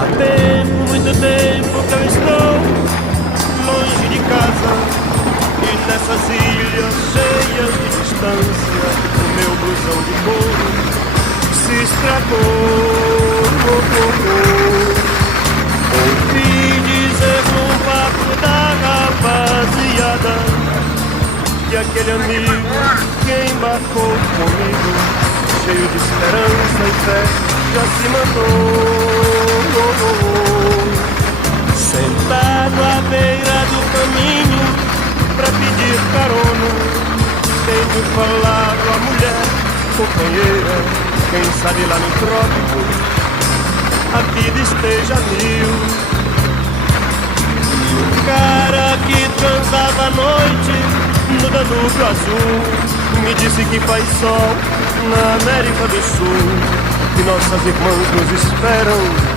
Há tempo, muito tempo que eu estou longe de casa e nessas ilhas cheias de distância o meu blusão de couro se estragou. Ouvi dizer num papo da rapaziada que aquele amigo que embarcou comigo, cheio de esperança e fé, já se mandou. Sentado à beira do caminho pra pedir carona, tenho falado à mulher, companheira, quem sabe lá no trópico a vida esteja mil. E o cara que transava à noite no Danúbio Azul me disse que faz sol na América do Sul, que nossas irmãs nos esperam